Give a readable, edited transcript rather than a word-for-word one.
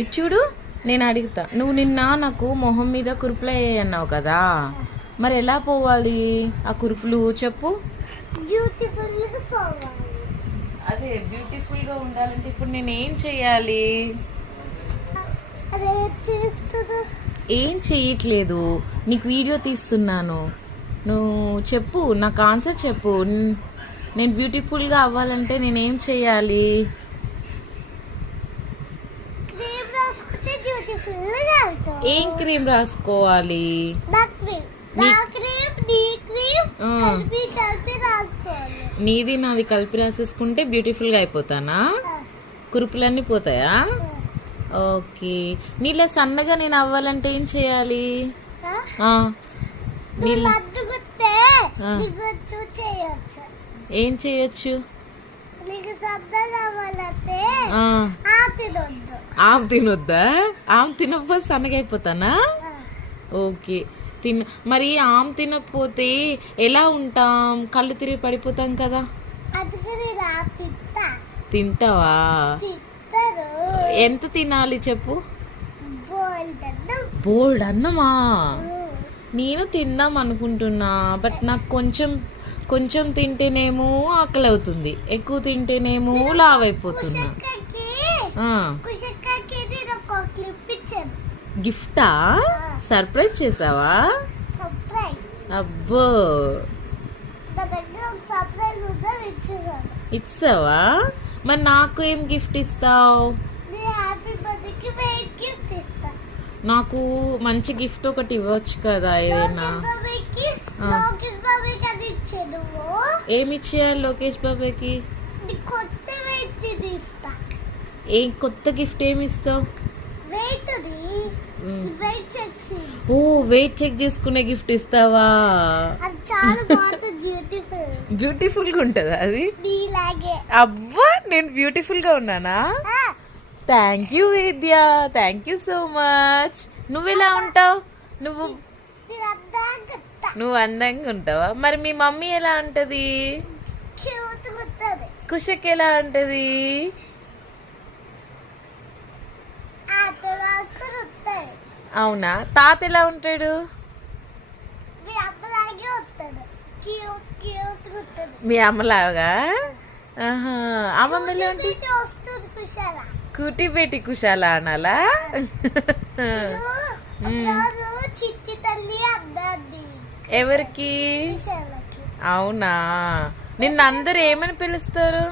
ఇటు చూడు, నేను అడుగుతా. నువ్వు నిన్న నాకు మొహం మీద కురుపులు అయ్యాయి అన్నావు కదా, మరి ఎలా పోవాలి ఆ కురుపులు చెప్పు. అదే బ్యూటిఫుల్ గా ఉండాలంటే ఇప్పుడు నేను ఏం చెయ్యాలి? ఏం చెయ్యట్లేదు, నీకు వీడియో తీస్తున్నాను. నువ్వు చెప్పు, నాకు ఆన్సర్ చెప్పు. నేను బ్యూటిఫుల్గా అవ్వాలంటే నేనేం చెయ్యాలి? ఏం క్రీమ్ రాసుకోవాలి? నీది నాది కలిపి రాసేసుకుంటే బ్యూటిఫుల్గా అయిపోతానా? కురుపులన్నీ పోతాయా? ఓకే. నీళ్ళ సన్నగా నేను అవ్వాలంటే ఏం చేయాలి? ఏం చేయొచ్చు? ఆమె తినొద్దా? ఆమె తినకపోతే సన్నగా అయిపోతానా? ఓకే. మరి ఆమె తినకపోతే ఎలా ఉంటాం? కళ్ళు తిరిగి పడిపోతాం కదా. తింటావా? ఎంత తినాలి చెప్పు? బోల్డ్ అన్నమా? నేను తిందాం అనుకుంటున్నా, బట్ నాకు కొంచెం తింటేనేమో ఆకలి అవుతుంది, ఎక్కువ తింటేనేమో లావ్ అయిపోతున్నా. గిఫ్టా? సర్ప్రైజ్ చేసావా? అబ్బో, ఇచ్చావా? మరి నాకు ఏం గిఫ్ట్ ఇస్తావు? నాకు మంచి గిఫ్ట్ ఒకటి ఇవ్వచ్చు కదా ఏదైనా. ఏమి ఇచ్చేయాలి లోకేష్ బాబాయ్కి? ఏం కొత్త గిఫ్ట్ ఏమి ఇస్తావు? ఓ, వెయిట్ చెక్ చేసుకునే గిఫ్ట్ ఇస్తావా? బ్యూటిఫుల్ గా ఉంటదా అది? అబ్బా, నేను బ్యూటిఫుల్ గా ఉన్నానా? Thank you Vedya, thank you so much. నువ్వెలా ఉంటావు? నువ్వు అందంగా ఉంటావా? మరి మీ మమ్మీ ఎలా ఉంటది? కుషక్ ఎలా ఉంటది? అవునా? తాత ఎలా ఉంటాడు? మీ అమ్మలాగా? అమ్మమ్మ ఎలా ఉంటుంది? కుటి పెట్టి కుశాల అనాలా? ఎవరికి? అవునా? నిన్న అందరు ఏమని పిలుస్తారు?